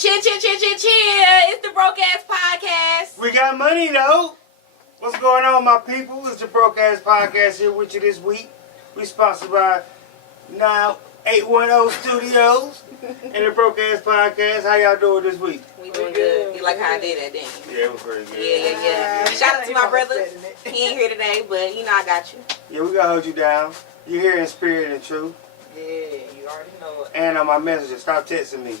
Cheer. It's the Broke Axx Podcast. We got money, though. What's going on, my people? It's the Broke Axx Podcast here with you this week. We sponsored by now 810 Studios and the Broke Axx Podcast. How y'all doing this week? We doing good. You like how I did that, didn't you? Yeah, it was pretty good. Yeah. Shout out to my brother. He ain't here today, but you know I got you. Yeah, we gotta hold you down. You're here in spirit and truth. Yeah, you already know it. And on my messenger, stop texting me.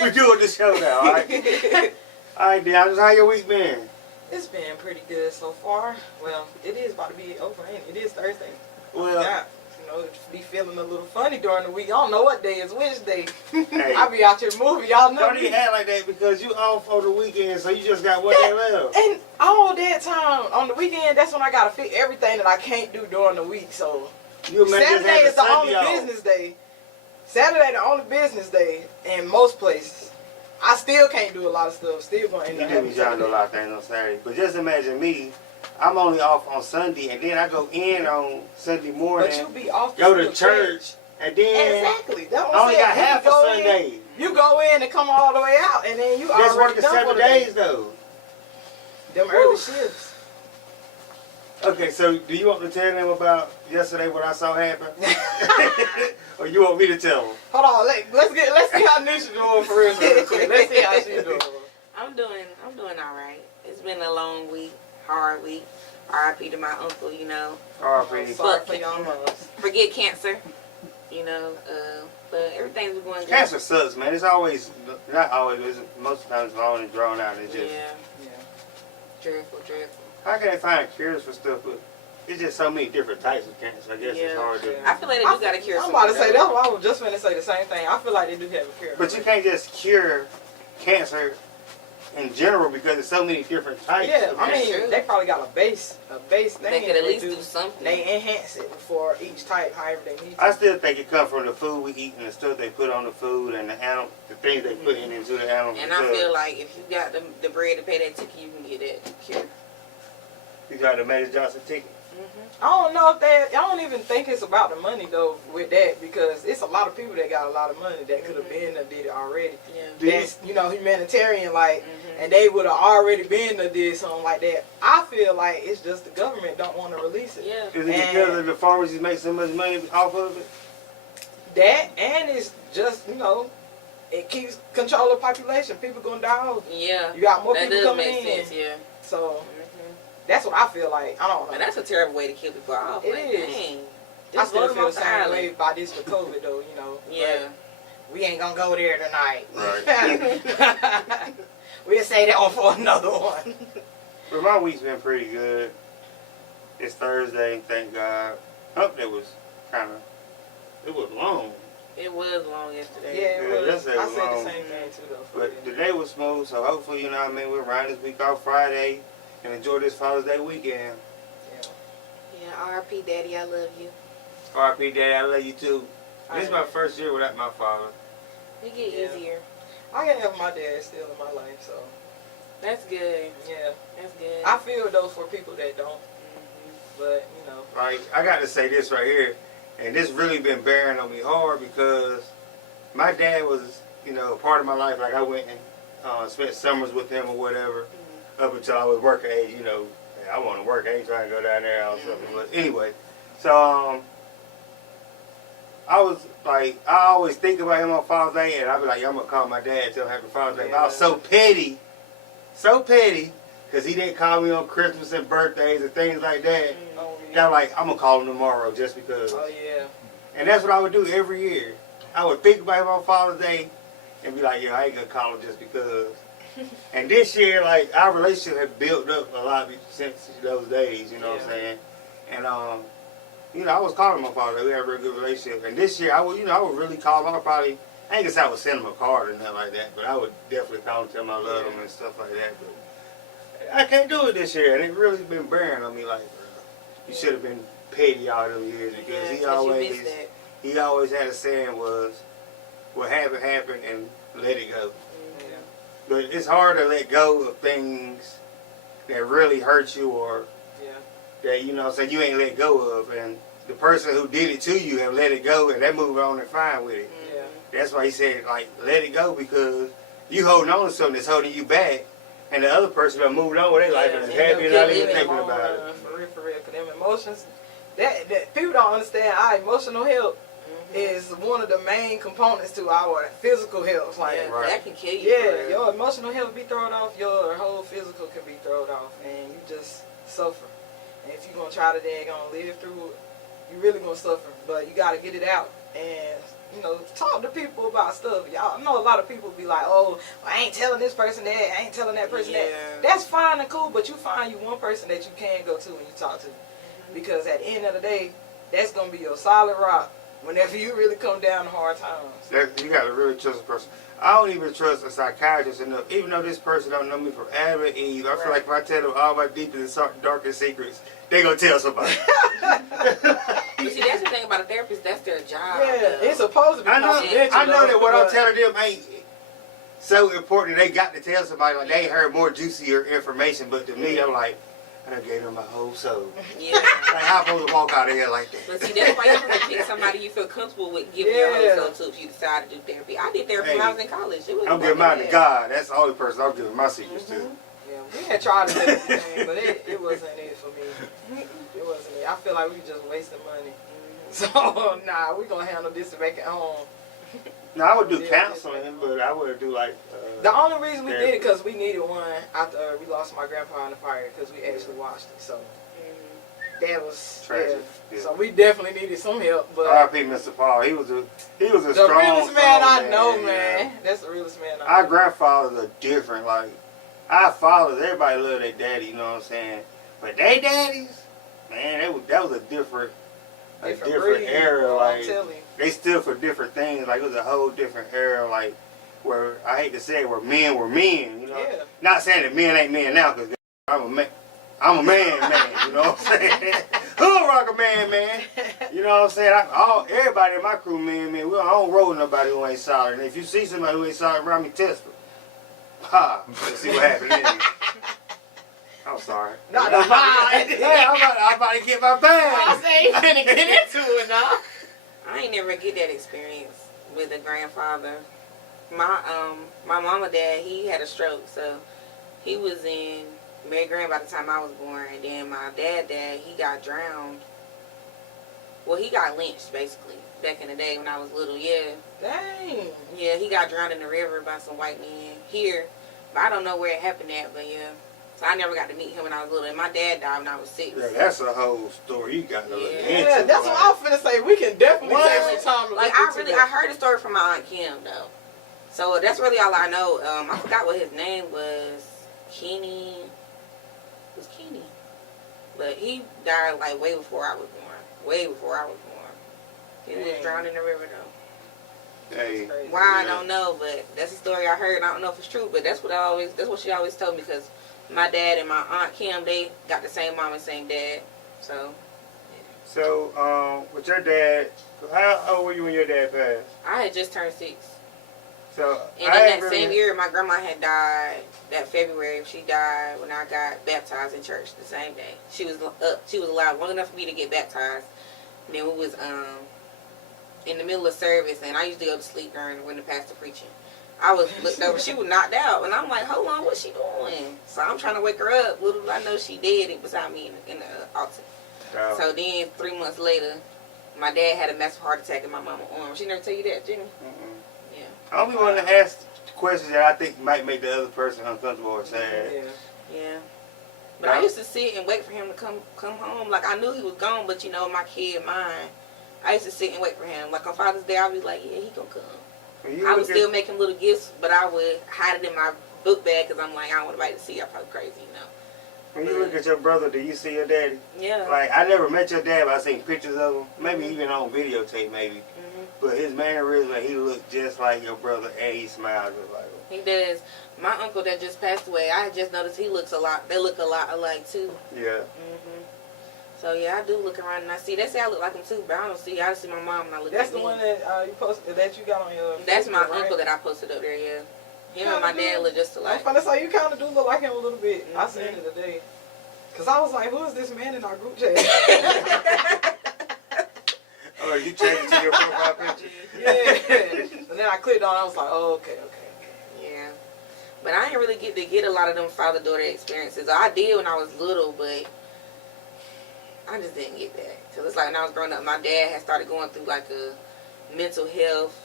We're doing the show now, alright? Alright, Deandra, how your week been? It's been pretty good so far. Well, it is about to be over, ain't it? It is Thursday. Well, Yeah. You know, it be feeling a little funny during the week. I don't know what day is which day. hey, I be out here moving, y'all know don't me. even act like that because you off on the weekend, so you just got one day left. And all that time, on the weekend, that's when I gotta fit everything that I can't do during the week, so... You may just Saturday have a is the Sunday only off. business day. Saturday the only business day in most places. I still can't do a lot of stuff. Still going to end You up do having be trying to do a lot of things on Saturday. But just imagine me, I'm only off on Sunday, and then I go in on Sunday morning, But you be off go to still church, and then Exactly. That's what I I'm only saying. got You half a go Sunday. In, you go in and come all the way out, and then you Just already working done 7 for the day. days, though. Them early shifts. Okay, so do you want to tell them about yesterday what I saw happen? Or you want me to tell them? Hold on, let's see how Nisha doing for real quick. Let's see how she's doing. I'm doing all right. It's been a long week, hard week. R.I.P. to my uncle, you know. R.I.P. Sorry for y'all moms. Forget cancer, you know. But everything's been going good. Cancer sucks, man. It's always, not always, it's most of the time it's long and drawn out. It's just, Yeah. Dreadful. how can they find cures for stuff? But it's just so many different types of cancer. I guess it's Yeah. hard to. Yeah. I feel like they do got a cure. I'm about to say that's what I was just finna say the same thing. I feel like they do have a cure. But you can't just cure cancer in general because there's so many different types. Yeah, of I cancer. mean, true. they probably got a base thing. They could at that least do something. They enhance it for each type, however they need to. I still think it comes from the food we eat and the stuff they put on the food and the things they put into the animal. And I feel like if you got the bread to pay that ticket, you can get that cure. You got the Magic Johnson ticket. I don't know if I don't even think it's about the money though with that, because it's a lot of people that got a lot of money that could have been or did it already. Yeah. That's, humanitarian, like, and they would have already been or did something like that. I feel like it's just the government don't want to release it. Yeah. Is it because of the pharmacies make so much money off of it? That, and it's just, it keeps control of population. People gonna die off. Yeah. You got more That people does coming make in. sense, yeah. So that's what I feel like. I don't know. But that's a terrible way to kill people off. It Like, is. dang. I Just still vote them feel off the the same island. way by this with COVID though, Yeah. But we ain't gonna go there tonight. Right. We'll say that one for another one. But my week's been pretty good. It's Thursday, thank God. Hump day was it was long. It was long yesterday. Yeah, Yeah, it was. yesterday I was said long. the same thing too though. But the day was smooth, so hopefully, we'll round this week off Friday and enjoy this Father's Day weekend. Yeah, R.I.P. Daddy, I love you. R.I.P. Daddy, I love you too. This is my first year without my father. It get Yeah. easier. I can have my dad still in my life, so That's good. yeah. That's good. I feel those for people that don't, but Like, I got to say this right here, and this really been bearing on me hard because my dad was, a part of my life. Like, I went and spent summers with him or whatever up until I was working age, I want to work. I ain't trying to go down there or something. But anyway, so I was like, I always think about him on Father's Day, and I'd be like, I'm going to call my dad, tell him Happy Father's Day. But I was so petty, because he didn't call me on Christmas and birthdays and things like that. That I'm like, I'm going to call him tomorrow just because. Oh yeah. And that's what I would do every year. I would think about him on Father's Day and be like, yeah, I ain't going to call him just because. And this year, like, our relationship had built up a lot since those days, you know what I'm saying? And, I was calling him on Father's Day. We had a very good relationship. And this year, I would really call him. I ain't gonna say I would send him a card or nothing like that, but I would definitely call him, tell him I love him and stuff like that. But I can't do it this year, and it really been bearing on me like, you should have been petty all them years, because he always had a saying was, what happened and let it go. Yeah. But it's hard to let go of things that really hurt you or that, you ain't let go of. And the person who did it to you have let it go and they move on and fine with it. Yeah. That's why he said, like, let it go because you holding on to something that's holding you back, and the other person done moved on with their life and is happy and not even thinking about it. For real, because them emotions, that people don't understand. Our emotional health is one of the main components to our physical health. Like, that can kill you. Yeah, your emotional health be thrown off, your whole physical can be thrown off, and you just suffer. And if you're gonna try to live through it, you really gonna suffer. But you gotta get it out and talk to people about stuff. Y'all know a lot of people be like, oh, I ain't telling this person that, I ain't telling that person that. That's fine and cool, but you find you one person that you can go to when you talk to. Because at the end of the day, that's gonna be your solid rock whenever you really come down to hard times. You gotta really trust a person. I don't even trust a psychiatrist enough, even though this person don't know me from Adam and Eve. I feel like if I tell them all my deepest and darkest secrets, they gonna tell somebody. But see, that's the thing about a therapist. That's their job. Yeah, it's supposed to be confidential. I know that what I'm telling them ain't so important. They got to tell somebody. Like they heard more juicier information, but to me, I'm like, I done gave them my whole soul. Yeah. Like how I'm supposed to walk out of here like that? But see, that's why you have to pick somebody you feel comfortable with giving your whole soul to if you decide to do therapy. I did therapy when I was in college. I'm giving mine to God. That's the only person I'm giving my secrets to. Yeah, we had tried to do everything, but it wasn't it for me. It wasn't it. I feel like we just wasting money. So, nah, we gonna handle this and make it home. No, I would do counseling, but I would do like... the only reason we did it because we needed one after we lost my grandpa in the fire because we actually watched it. So, that was tragic. Yeah. So, we definitely needed some help. But R.I.P. Mr. Paul. He was a strong... The realest man I know, man. Man. That's the realest man I know. Our grandfathers are different. Like, our fathers, everybody love their daddy, you know what I'm saying? But they daddies, man, that was a different era. Like, they stood for different things. Like, it was a whole different era. Like, where I hate to say it, where men were men. You know, not saying that men ain't men now, because I'm a man. I'm a man. You know what I'm saying? Hood rocker man. You know what I'm saying? Everybody in my crew, man. I don't roll with nobody who ain't solid. And if you see somebody who ain't solid around me, test them. Ha! Let's see what happens. I'm sorry. Not the vibe. Hey, I'm about to get my bag. I say you finna get into it now. I ain't never get that experience with a grandfather. My mama dad, he had a stroke, so he was in Mary Grant by the time I was born, and then my dad, he got drowned. Well, he got lynched basically back in the day when I was little. Yeah. Dang. Yeah, he got drowned in the river by some white men here, but I don't know where it happened at. But yeah. So I never got to meet him when I was little, and my dad died when I was 6. Yeah, that's a whole story you got to look into. Yeah, that's what I was finna say. We can definitely take some time to look into that. I heard a story from my Aunt Kim, though. So that's really all I know. I forgot what his name was. Kenny. It was Kenny. But he died, like, way before I was born. Way before I was born. He was drowned in the river, though. Hey. Why, I don't know, but that's a story I heard, and I don't know if it's true, but that's what she always told me, because my dad and my Aunt Kim, they got the same mom and same dad. So, yeah. So, with your dad, how old were you when your dad passed? I had just turned 6. So, and in that same year, my grandma had died. That February, she died when I got baptized in church the same day. She was alive long enough for me to get baptized. And then we was in the middle of service, and I used to go to sleep when the pastor preaching. I was looked over, she was knocked out, and I'm like, hold on, what's she doing? So I'm trying to wake her up. Little did I know she dead beside me in the altar. Oh. So then 3 months later, my dad had a massive heart attack in my mama's arm. She never tell you that, Jimmy? Yeah. I only want to ask questions that I think might make the other person uncomfortable or sad. Yeah. But I used to sit and wait for him to come home. Like, I knew he was gone, but, my kid, mine, I used to sit and wait for him. Like, on Father's Day, I'd be like, yeah, he gonna come. I would still make him little gifts, but I would hide it in my book bag because I'm like, I don't want anybody to see. I'm probably crazy, When you look at your brother, do you see your daddy? Yeah. Like, I never met your dad, but I seen pictures of him. Maybe even on videotape, maybe. But his mannerism, he looked just like your brother, and he smiled just like him. He does. My uncle that just passed away, I just noticed they look a lot alike, too. Yeah. So, yeah, I do look around and I see. They say I look like him, too, but I don't see. I see my mom and I look That's like the one that you posted, that you got on your... That's my right? uncle that I posted up there, yeah. Him and my dad look just alike. I'm finna say, you kind of do look like him a little bit. I seen it today. Because I was like, who is this man in our group chat? Oh, you changed to your profile picture? Yeah. then I clicked on it. I was like, oh, okay. Yeah. But I didn't really get a lot of them father-daughter experiences. I did when I was little, but I just didn't get that. So it's like when I was growing up, my dad had started going through like a mental health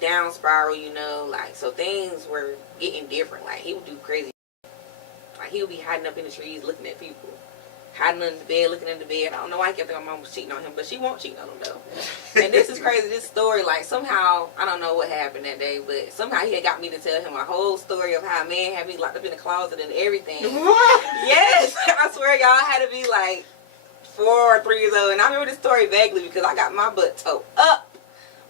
down spiral, you know, like, so things were getting different. Like, he would do crazy. Like, he would be hiding up in the trees looking at people. Hiding under the bed, looking under the bed. I don't know why I kept thinking my mom was cheating on him, but she won't cheat on him, though. And this is crazy, this story, like, somehow, I don't know what happened that day, but somehow he had got me to tell him a whole story of how a man had me locked up in the closet and everything. What? Yes! I swear, y'all, I had to be, like, 4 or 3 years old. And I remember this story vaguely because I got my butt towed up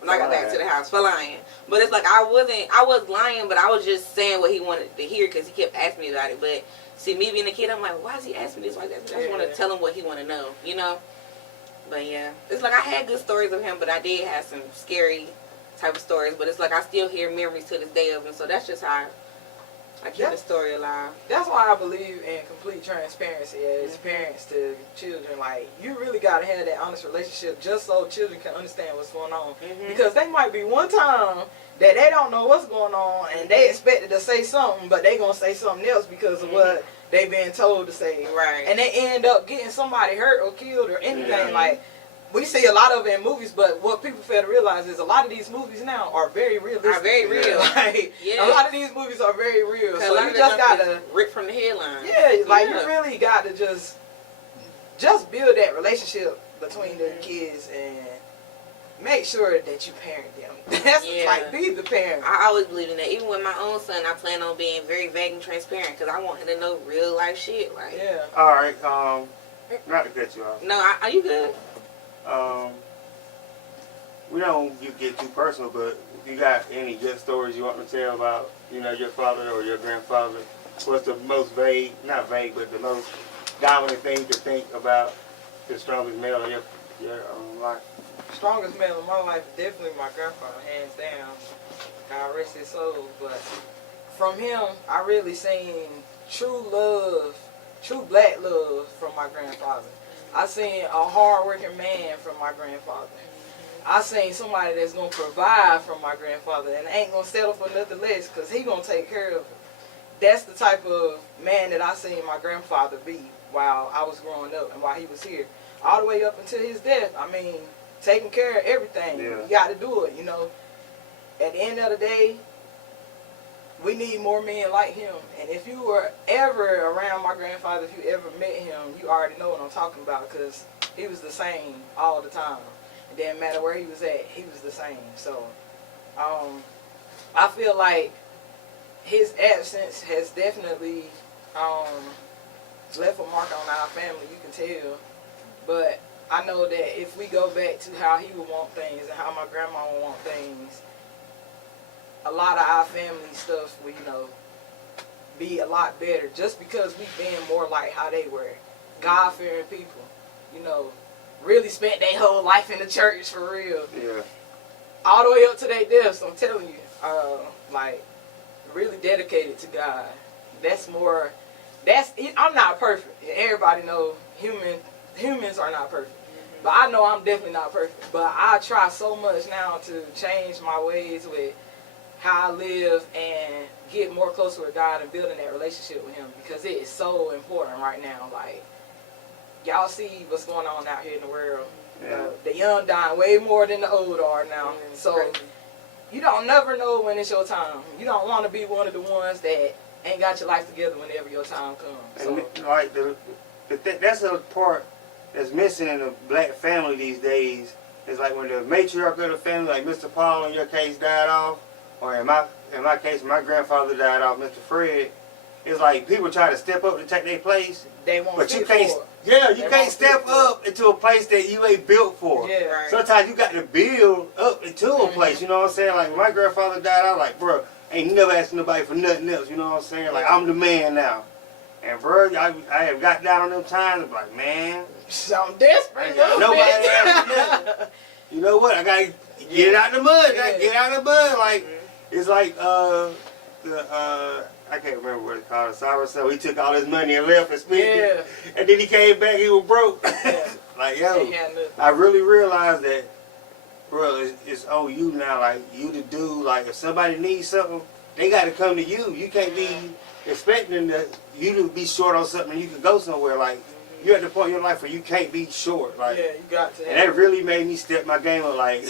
when I got back to the house for lying. But it's like I was lying, but I was just saying what he wanted to hear because he kept asking me about it. But see, me being a kid, I'm like, why is he asking me this like that? I just want to tell him what he want to know, you know? But yeah, it's like I had good stories of him, but I did have some scary type of stories. But it's like I still hear memories to this day of him. So that's just how I keep the story alive. That's why I believe in complete transparency as parents to children. Like, you really got to have that honest relationship just so children can understand what's going on. Because they might be one time that they don't know what's going on and they expected to say something, but they going to say something else because of what they been told to say. Right. And they end up getting somebody hurt or killed or anything. Like, we see a lot of it in movies, but what people fail to realize is a lot of these movies now are very realistic. Are very real. Like, a lot of these movies are very real. So you just got to rip from the headline. Yeah, like you really got to just build that relationship between the kids and make sure that you parent them. That's like, be the parent. I always believe in that. Even with my own son, I plan on being very vague and transparent because I want him to know real life shit. Like, all right, not to cut you off. No, are you good? We don't get too personal, but you got any good stories you want to tell about, you know, your father or your grandfather? What's the most vague, not vague, but the most dominant thing to think about the strongest male in your life? Strongest male in my life is definitely my grandfather, hands down. God rest his soul. But from him, I really seen true love, true black love from my grandfather. I seen a hard-working man from my grandfather. I seen somebody that's going to provide from my grandfather and ain't going to settle for nothing less because he going to take care of it. That's the type of man that I seen my grandfather be while I was growing up and while he was here. All the way up until his death. I mean, taking care of everything. You got to do it, you know. At the end of the day, we need more men like him. And if you were ever around my grandfather, if you ever met him, you already know what I'm talking about because he was the same all the time. It didn't matter where he was at, he was the same. So, I feel like his absence has definitely left a mark on our family, you can tell. But I know that if we go back to how he would want things and how my grandma would want things, a lot of our family stuff will, you know, be a lot better just because we've been more like how they were. God-fearing people, you know, really spent their whole life in the church for real. Yeah. All the way up to their deaths, I'm telling you. Like, really dedicated to God. I'm not perfect. Everybody knows humans are not perfect. But I know I'm definitely not perfect. But I try so much now to change my ways with how I live and get more closer with God and building that relationship with him because it is so important right now. Like, y'all see what's going on out here in the world. The young dying way more than the old are now. So you don't never know when it's your time. You don't want to be one of the ones that ain't got your life together whenever your time comes. So, and like that's a part that's missing in the black family these days. It's like when the matriarch of the family, like Mr. Paul in your case, died off, or in my case, my grandfather died off, Mr. Fred. It's like people try to step up to take their place. They won't. But you can't. Yeah, you can't step up into a place that you ain't built for. Yeah, right. Sometimes you got to build up into a place. You know what I'm saying? Like when my grandfather died, I was like, bro, ain't never asking nobody for nothing else. You know what I'm saying? Like I'm the man now. And bro, I have got down on them times. I'm like, man, I'm desperate. Nobody asking nothing. You know what? I gotta get it out the mud. Get out of the mud. Like it's like I can't remember what it's called. Cyrus, so he took all his money and left and spent it. And then he came back, he was broke. Like, yo, I really realized that bro, it's on you now. Like, you to do, like, if somebody needs something, they got to come to you. You can't be expecting you to be short on something and you can go somewhere. Like, you're at the point in your life where you can't be short. Like, yeah, you got to. and that really made me step my game up. Like,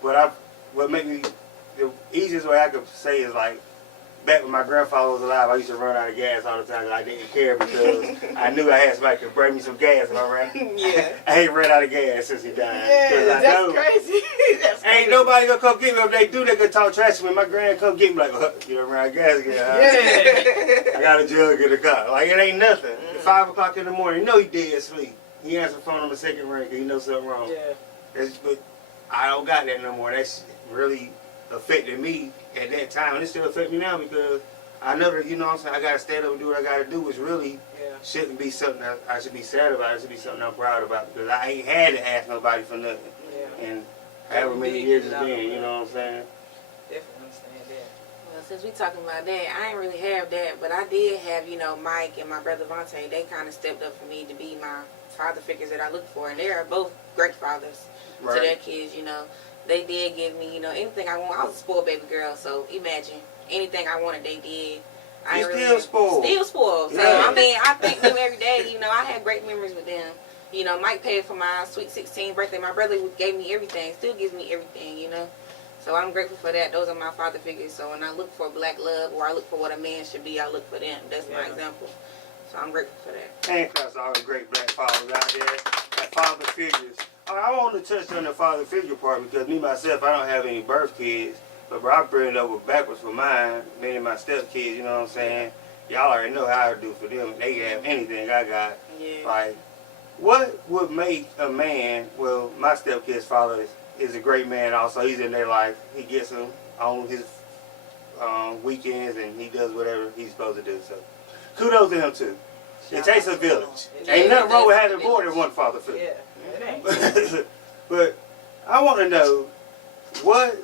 what made me, the easiest way I could say is, like, back when my grandfather was alive, I used to run out of gas all the time and I didn't care because I knew I had somebody could bring me some gas, all right? Yeah. I ain't run out of gas since he died. Yeah, that's crazy. That's crazy. Ain't nobody gonna come get me. If they do, they gonna talk trash to me. My grand come get me like, you don't run out of gas again, huh? Yeah. I got a jug in the car. Like, it ain't nothing. At 5 o'clock in the morning, you know he dead asleep. He answered the phone on the second ring because he knows something wrong. Yeah. But I don't got that no more. That's really affected me at that time, and it still affects me now because I know that, you know what I'm saying, I gotta stand up and do what I gotta do, which really shouldn't be something that I should be sad about. It should be something I'm proud about because I ain't had to ask nobody for nothing. Yeah. And however many years it's been, you know what I'm saying? Definitely understand that. Well, since we talking about that, I ain't really have that, but I did have, you know, Mike and my brother Vontae. They kind of stepped up for me to be my father figures that I look for, and they are both great fathers to their kids, you know. They did give me, you know, anything I want. I was a spoiled baby girl, so imagine anything I wanted, they did. You still spoiled. Still spoiled. So, Yeah. I mean, I thank them every day. You know, I had great memories with them. You know, Mike paid for my sweet 16th birthday. My brother gave me everything, still gives me everything, you know. So I'm grateful for that. Those are my father figures. So when I look for black love or I look for what a man should be, I look for them. That's my example. So I'm grateful for that. And class all the great black fathers out there, like father figures. I want to touch on the father figure part because me, myself, I don't have any birth kids. But bro, I bring it over backwards for mine, meaning my stepkids, you know what I'm saying? Y'all already know how I do for them. They have anything I got. Yeah. Like, what would make a man, well, my stepkid's father is a great man also. He's in their life. He gets them on his weekends and he does whatever he's supposed to do. So, kudos to him too. It takes a village. Ain't nothing wrong with having more than one father figure. Yeah, it ain't. But I want to know well,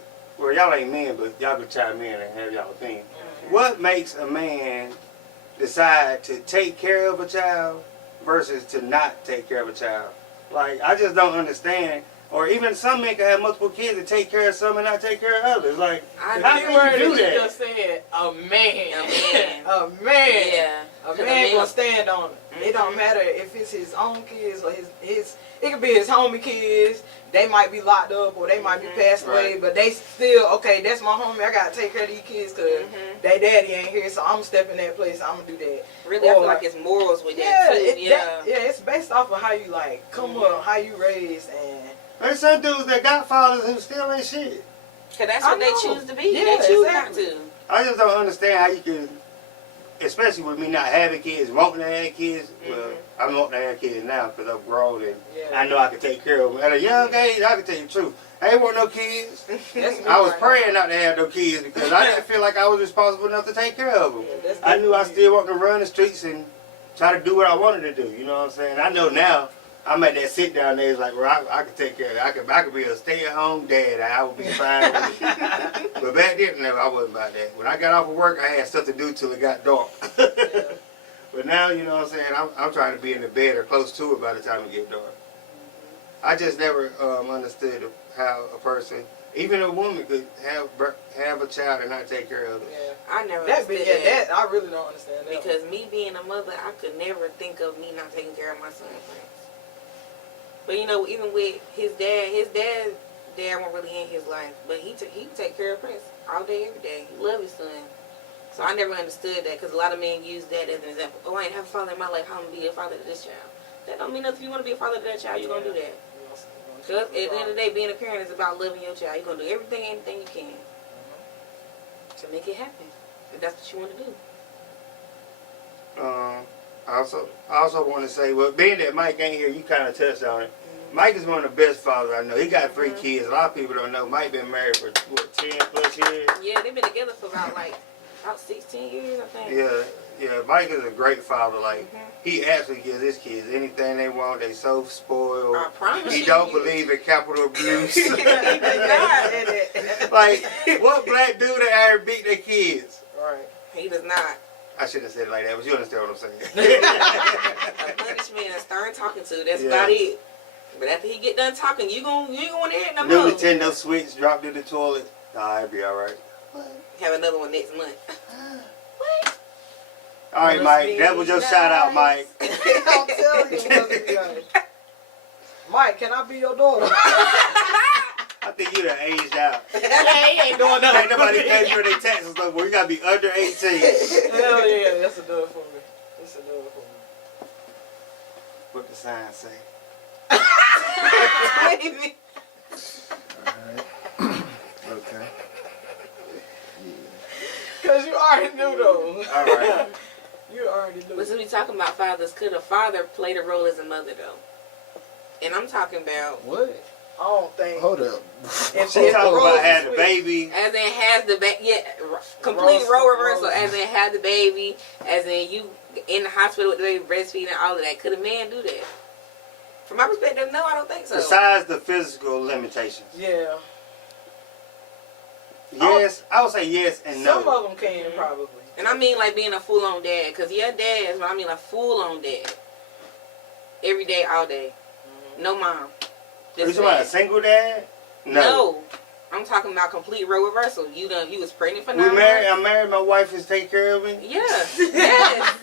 y'all ain't men, but y'all can chime in and have y'all opinion. What makes a man decide to take care of a child versus to not take care of a child? Like, I just don't understand. Or even some men can have multiple kids and take care of some and not take care of others. Like, how can you do that? You just said a man. A man. A man. Yeah. A man gonna stand on it. It don't matter if it's his own kids or his it could be his homie kids. They might be locked up or they might be passed away, but they still, okay, that's my homie. I gotta take care of these kids because they daddy ain't here, so I'm stepping that place. I'm gonna do that. Really, I feel like it's morals with that too. It's based off of how you like come up, how you raised, and there's some dudes that got fathers who still ain't shit. Cause that's what they choose to be. Yeah, they choose exactly. not to. I just don't understand how you can, especially with me not having kids, wanting to have kids. Well, I'm wanting to have kids now because I'm grown and I know I can take care of them. At a young age, I can tell you the truth. I ain't want no kids. I was praying not to have no kids because I didn't feel like I was responsible enough to take care of them. I knew I still wanted to run the streets and try to do what I wanted to do. You know what I'm saying? I know now. I'm at that sit down there. It's like, well, I can take care of it. I could be a stay-at-home dad. I would be fine with it. But back then, no, I wasn't about that. When I got off of work, I had stuff to do till it got dark. But now, you know what I'm saying, I'm trying to be in the bed or close to it by the time it get dark. I just never understood how a person, even a woman, could have a child and not take care of it. Yeah. I never that. understood that. I really don't understand that. Because me being a mother, I could never think of me not taking care of my son. But you know, even with his dad wasn't really in his life, but he take care of Prince all day, every day. He love his son. So I never understood that because a lot of men use that as an example. Oh, I ain't have a father in my life. How I'm gonna be a father to this child? That don't mean nothing. If you want to be a father to that child, you're gonna do that. Because at the end of the day, being a parent is about loving your child. You're gonna do everything, anything you can to make it happen. If that's what you want to do. I also want to say, well, being that Mike ain't here, you kind of touched on it. Mike is one of the best fathers I know. He got 3 kids. A lot of people don't know. Mike been married for, 10 plus years? Yeah, they've been together for about 16 years, I think. Yeah, Mike is a great father. Like, he actually gives his kids anything they want. They so spoiled. I promise he don't believe in capital abuse. He Like, what black dude that ever beat their kids? Right. He does not. I shouldn't have said it like that, but you understand what I'm saying. A punishment, a stern talking to. That's about it. But after he get done talking, you ain't gonna want to hear it no New more. Nintendo Switch dropped in the toilet. Nah, it'll be all right. Have another one next month. What? All right, Mike. That was your shout out, Mike. I'm telling you, it must be nice. Mike, can I be your daughter? I think you done aged out. Yeah, he ain't doing nothing. Ain't nobody paying for their taxes no more. You gotta be under 18. Hell yeah, that's a dub for me. That's a dub for me. What the sign say? Okay. Cause you already knew though. All right. You already knew. But since we talking about fathers, could a father play the role as a mother though? And I'm talking about What? I don't think. Hold up. If She talking roles about is having a switched. baby. as in has the complete Roles- role reversal, roles. as in have the baby, as in you in the hospital with the baby breastfeeding and all of that. Could a man do that? From my perspective, no, I don't think so. Besides the physical limitations. Yeah. Yes, I would say yes and no. Some of them can probably. And I mean like being a full-on dad, because yeah, dad is what I mean, a full-on dad. Every day, all day. No mom. Are you Just talking about a dad. single dad? No. I'm talking about complete role reversal. You was pregnant for 9 We months. married. I'm married. My wife is taking care of me. Yeah. Yes.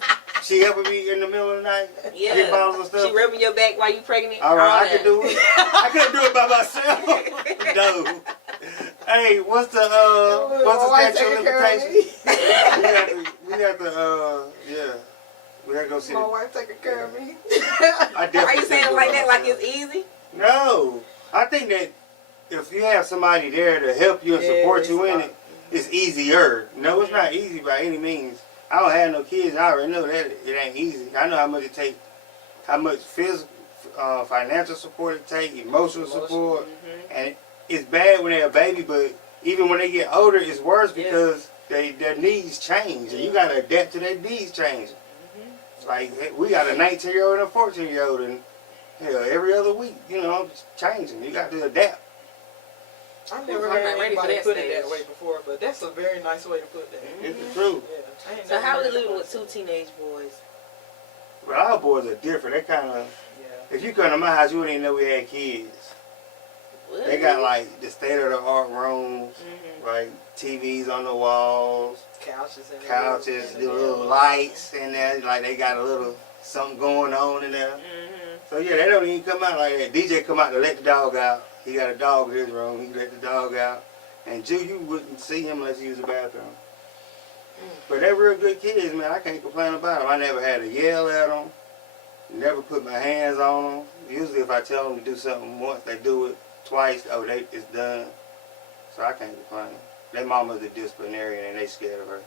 She helping me in the middle of the night. Yeah. Get bottles and stuff. She rubbing your back while you pregnant. All right, I that. can do it. I couldn't do it by myself. No. Hey, what's the wife statute of taking care of limitation? me. We have to yeah. We have to go see. My wife taking care of me. I definitely Are you saying can't it do like it that, like myself. it's easy? No, I think that if you have somebody there to help you and support you in it, it's easier. No, it's not easy by any means. I don't have no kids. I already know that it ain't easy. I know how much it takes, how much physical, financial support it takes, emotional support, and it's bad when they're a baby. But even when they get older, it's worse because their needs change, and you gotta adapt to their needs change. Like we got a 19-year-old and a 14-year-old, and hell, every other week, it's changing. You got to adapt. I never I'm had not ready for anybody that put stage. it that way before, but that's a very nice way to put that. It's the truth. Yeah, I ain't So never how heard is it living nobody with two teenage boys? But our boys are different. They kind of, Yeah. if you come to my house, you wouldn't even know we had kids. What? They got like the state-of-the-art rooms, like TVs on the walls, Couches and couches, the little lights in there. Like they got a little something going on in there. So yeah, they don't even come out like that. DJ come out to let the dog out. He got a dog in his room. He let the dog out. And Jew, you wouldn't see him unless he use the bathroom. But they're real good kids, man. I can't complain about them. I never had to yell at them. Never put my hands on them. Usually if I tell them to do something once, they do it. Twice, it's done. So I can't complain. Their mama's a disciplinarian and they scared of her.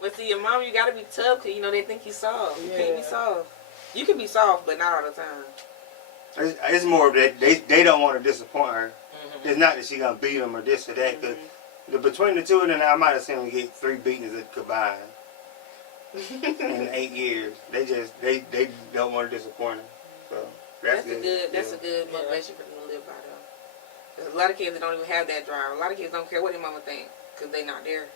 But see, your mom, you gotta be tough because they think you soft. You can't be Yeah. soft. You can be soft, but not all the time. It's more of that they don't want to disappoint her. It's not that she gonna beat them or this or that. Cause between the two of them, I might have seen them get 3 beatings combined in 8 years. They don't want to disappoint her. So that's good. That's a good motivation for them to live by though. There's a lot of kids that don't even have that drive. A lot of kids don't care what their mama think because they not there.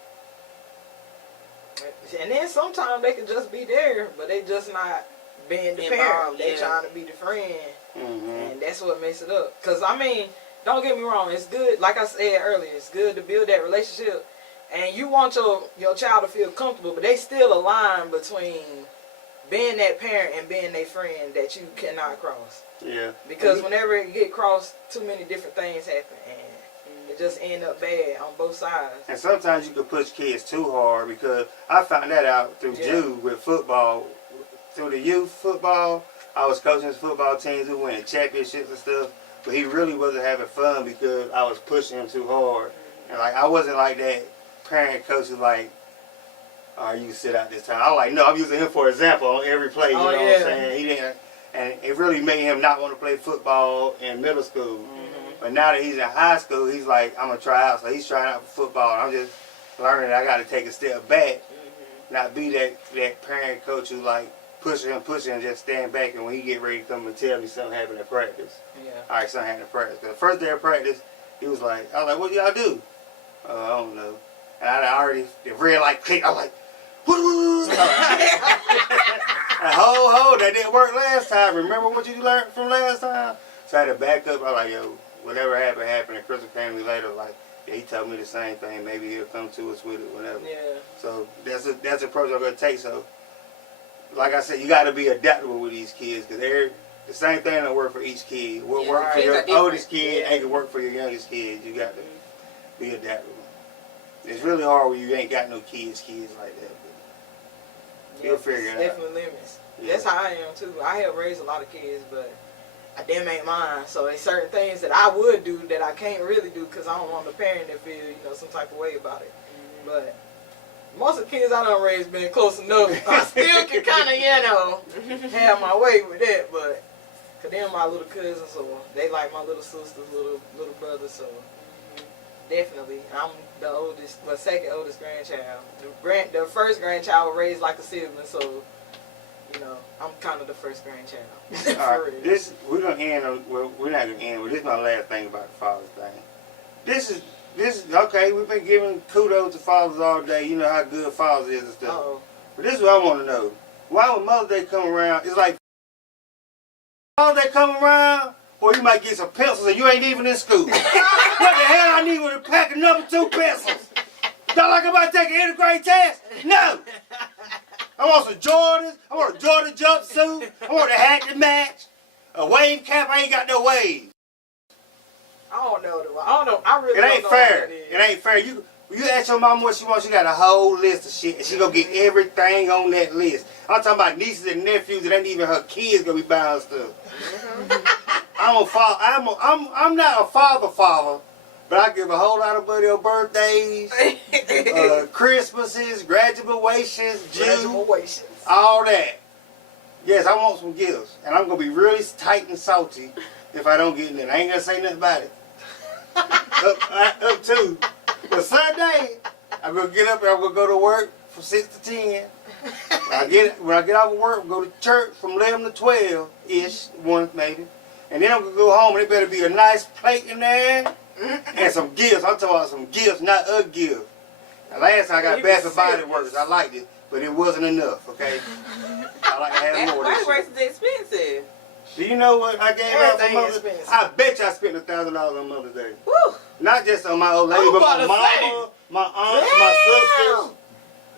And then sometimes they can just be there, but they just not being the parent. Involved, They yeah. trying to be the friend, Mm-hmm. and that's what makes it up. Cause I mean, don't get me wrong, it's good. Like I said earlier, it's good to build that relationship, and you want your child to feel comfortable, but they still a line between being that parent and being their friend that you cannot cross. Yeah. Because whenever it get crossed, too many different things happen, and it just end up bad on both sides. And sometimes you can push kids too hard because I found that out through Jude with football. Through the youth football, I was coaching his football teams who winning championships and stuff. But he really wasn't having fun because I was pushing him too hard. And like I wasn't like that parent coach who's like, all right, you sit out this time. I was like, no, I'm using him for example on every play. You know what I'm saying? He didn't, and it really made him not want to play football in middle school. But now that he's in high school, he's like, I'm gonna try out. So he's trying out for football. And I'm just learning that I got to take a step back, not be that parent coach who like pushing and just stand back. And when he get ready to come and tell me something happened at practice, all right, something happened at practice. The first day of practice, he was like, I was like, what do y'all do? I don't know. And I already the red light clicked. I was like, what? that didn't work last time. Remember what you learned from last time? So I had to back up. I was like, yo, whatever happened. And Crystal came to me later, like, yeah, he told me the same thing. Maybe he'll come to us with it, whatever. Yeah. So that's the approach I'm gonna take. So, like I said, you got to be adaptable with these kids because the same thing don't work for each kid. What work for your oldest kid ain't gonna work for your youngest kid. You got to be adaptable. It's really hard when you ain't got no kids like that. But you'll figure it out. Definitely limits. Yeah. That's how I am too. I have raised a lot of kids, but them ain't mine. So there's certain things that I would do that I can't really do because I don't want the parent to feel, some type of way about it. But most of the kids I done raised been close enough. I still can kind of, have my way with that. But cause they're my little cousins, so they like my little sisters, little brothers. So definitely, I'm the oldest, second oldest grandchild. The first grandchild was raised like a sibling, so. I'm kind of the first grandchild. All right, we're gonna end. We're not gonna end. But this is my last thing about the father's thing. This is okay. We've been giving kudos to fathers all day. You know how good fathers is and stuff. Uh-oh. But this is what I want to know. Why when Mother's Day come around, it's like Mother's Day come around, or you might get some pencils and you ain't even in school. What the hell I need with a pack of number 2 pencils? Y'all like I'm about to take an integrated test? No. I want some Jordans. I want a Jordan jumpsuit. I want a hat to match. A wave cap. I ain't got no wave. I don't know. I really It don't ain't know fair. what that is. It ain't fair. You ask your mama what she wants. She got a whole list of shit, and she gonna get everything on that list. I'm talking about nieces and nephews that ain't even her kids gonna be buying stuff. I'm a father. I'm not a father. But I give a whole lot of money on birthdays, Christmases, graduations, June, all that. Yes, I want some gifts. And I'm going to be really tight and salty if I don't get in. I ain't going to say nothing about it. up to. But Sunday, I'm going to get up and I'm going to go to work from 6 to 10. When I get off of work, I'm going to go to church from 11 to 12-ish, 1 maybe. And then I'm going to go home and it better be a nice plate in there. And some gifts. I'm talking about some gifts, not a gift. Now, last time I got Bath and Body Works. I liked it, but it wasn't enough, okay? I like to have more of Bath this and Body Works shit. is expensive. Do you know what I gave out for Everything Mother's Day? expensive. I bet you I spent $1,000 on Mother's Day. Woo! Not just on my old lady, but my mama, my aunts, my sisters.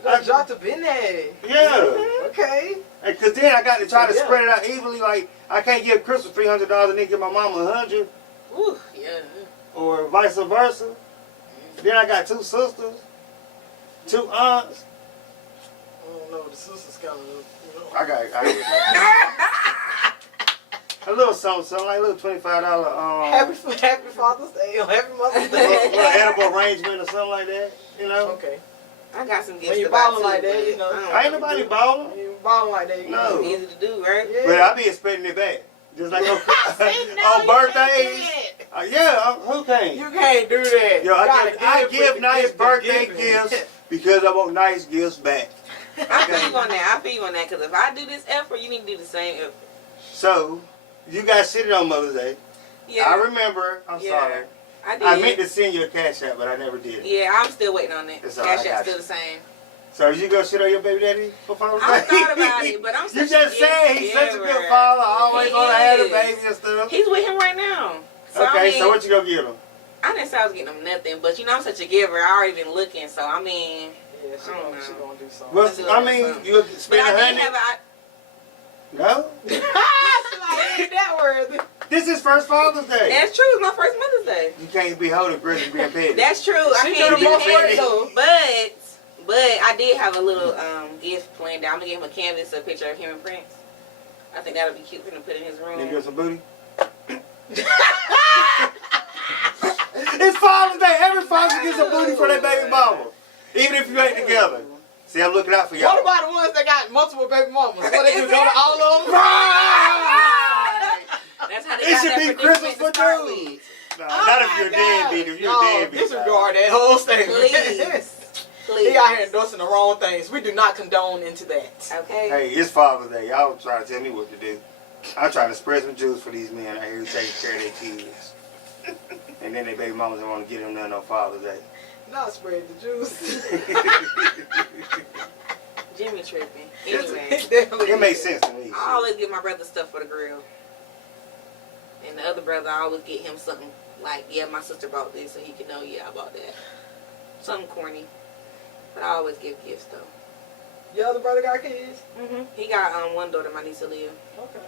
I dropped up in there. Yeah. Okay. Because then I got to try to spread it out evenly. Like, I can't give Crystal $300 and then give my mama $100. Woo! Yeah. Or vice versa. Then I got 2 sisters, 2 aunts. I don't know, the sister's kind of, I got a little something, like a little $25. Happy Father's Day or Happy Mother's little Day. edible arrangement or something like that. Okay. I got some gifts When you to buy ballin' too, like that, but you know. I don't Ain't nobody balling. When you balling like that, you No. know. Easy to do, right? Yeah. But I be expecting it back. Just like on No, birthdays. Who can't? You can't do that. Yo, I Gotta give nice gift birthday giving. gifts because I want nice gifts back. I feel you on that. Because if I do this effort, you need to do the same effort. So, you guys shitted on Mother's Day. Yeah. I remember. I'm sorry. I did. I meant to send you a cash app, but I never did. Yeah, I'm still waiting on it. It's all right, Cash I App's got still you. the same. So, you go shit on your baby daddy for Father's Day? I thought about it, but I'm You such just a said he's such a good father. Always gonna have the baby and stuff. He's with him right now. So, Okay, I mean, so what you gonna give him? I didn't say I was getting him nothing, but I'm such a giver. I already been looking, so I mean. Yeah, she I don't know. gonna do something. What's, I mean, you But spend I did $100? have No? Ain't that word? This is first Father's Day. That's true. It's my first Mother's Day. You can't be holding grudges being petty. That's true. I She can't did be both ways, petty, though. but I did have a little gift planned out. I'm gonna give him a canvas, a picture of him and Prince. I think that'll be cute for him to put in his room. You get some booty? It's Father's Day. Every father gets a booty for their baby mama. Even if you ain't together. See, I'm looking out for y'all. What about the ones that got multiple baby mamas? What they do? Go to all of them? That's how they It got should that be predicament Christmas to for start dudes. with. No, Oh not if my you're a God. deadbeat. If you're a deadbeat. Disregard that whole statement. Please. Please. He out here endorsing the wrong things. We do not condone into that. Okay. Hey, it's Father's Day. Y'all trying to tell me what to do. I'm trying to spread some juice for these men out here who take care of their kids. And then their baby mamas don't want to get them nothing on Father's Day. Not spread the juice. Jimmy tripping. Anyway, It makes sense to me. I always get my brother stuff for the grill. And the other brother, I always get him something like, yeah, my sister bought this, so he can know, yeah, I bought that. Something corny. But I always give gifts, though. Your other brother got kids? Mm-hmm. He got one daughter, my niece Aaliyah. Okay.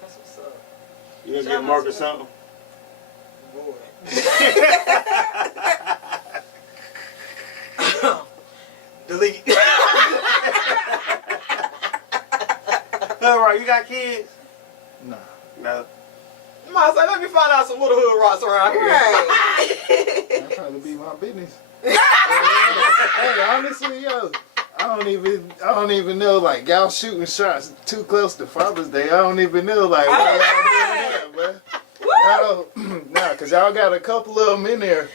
That's what's up. You gonna give Marcus something? Boy. Delete. All right, you got kids? Nah. No. You might say, let me find out some little hood rocks around here. Right. That probably be my business. Hey, honestly, yo, I don't even know, like, y'all shooting shots too close to Father's Day. I don't even know, like, why y'all doing that, bro. Nah, cause y'all got a couple of them in there.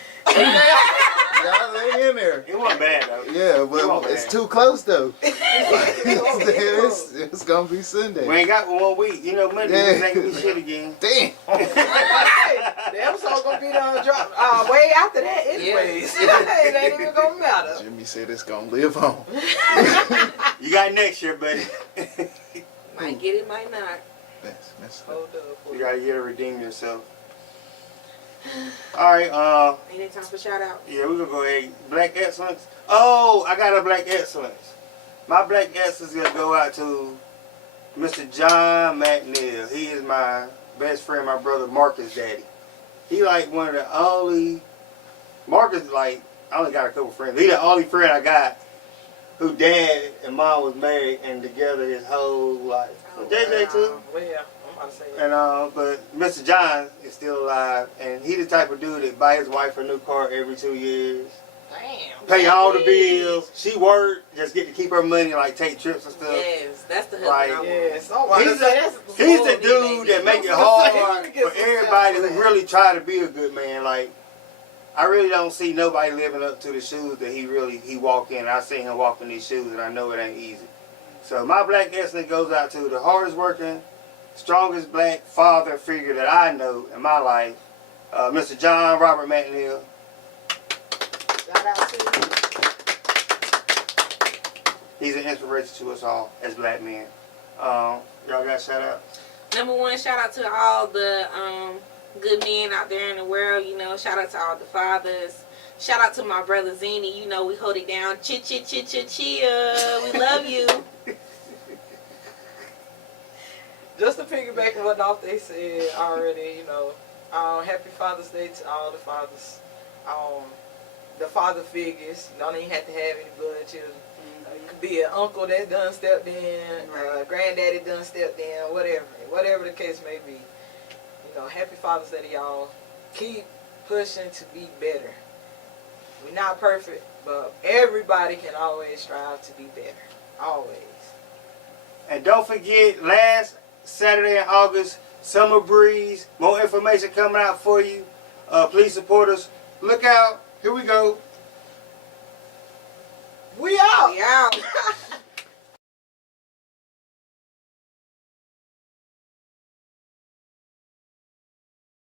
Y'all ain't in there. It wasn't bad though. Yeah, but it's too close though. It's gonna be Sunday. We ain't got 1 week. You know, Monday we ain't gonna be shit again. Damn. The episode gonna be done drop way after that anyways. It ain't even gonna matter. Jimmy said it's gonna live on. You got next year, buddy. Might get it, might not. That's Hold up. You gotta get to redeem yourself. Alright, Ain't it time for shout out? yeah, we're gonna go ahead. Black Excellence. Oh, I got a Black Excellence. My Black Excellence is gonna go out to Mr. John McNeil. He is my best friend, my brother Marcus' daddy. He like one of the only, Marcus like, I only got a couple friends. He the only friend I got who dad and mom was married and together his whole life. Oh, JJ too. Well, yeah, I'm about to say that. And but Mr. John is still alive, and he the type of dude that buy his wife a new car every 2 years, Damn. pay all the bills. She work, just get to keep her money, like take trips and stuff. Yes, that's the husband Like, I want. Yes. Oh, He's the dude that make it hard for everybody who really try to be a good man. Like, I really don't see nobody living up to the shoes that he walk in. I seen him walk in these shoes, and I know it ain't easy. So my Black excellence goes out to the hardest working, strongest black father figure that I know in my life, Mr. John Robert McNeil. Shout out to you. He's an inspiration to us all as black men. Y'all got shout out? Number one, shout out to all the good men out there in the world. You know, shout out to all the fathers. Shout out to my brother Zini. You know, we hold it down. Chia. We love you. Just to piggyback on what off they said already, you know, happy Father's Day to all the fathers. The father figures, you don't even have to have any blood children. You could be an uncle that done stepped in, granddaddy done stepped in, whatever the case may be. You know, happy Father's Day to y'all. Keep pushing to be better. We're not perfect, but everybody can always strive to be better. Always. And don't forget, last Saturday in August, Summer Breeze. More information coming out for you. Please support us. Look out. Here we go. We out.